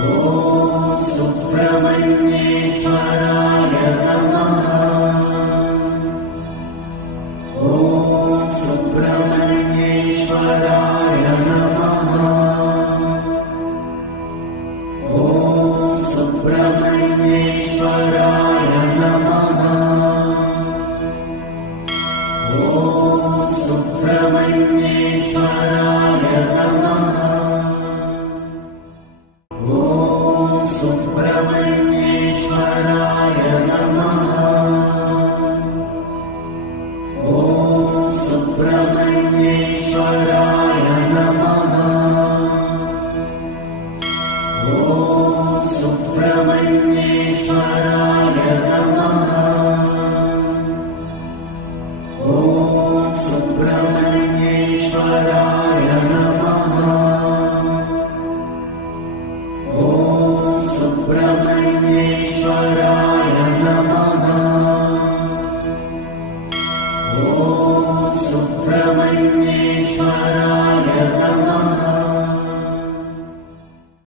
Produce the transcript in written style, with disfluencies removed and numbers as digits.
ॐ सुब्रह्मण्येश्वराय नमः। ॐ सुब्रह्मण्येश्वराय नमः। ॐ सुब्रह्मण्येश्वराय नमः। ॐ सुब्रह्मण्येश्वराय नमः। ॐ सुब्रह्मण्येश्वराय नमः। ॐ सुब्रह्मण्येश्वराय नमः। ॐ सुब्रह्मण्येश्वराय नमः। ॐ सुब्रह्मण्येश्वराय नमः। ॐ सुब्रह्मण्येश्वराय नमः। ॐ सुब्रह्मण्येश्वराय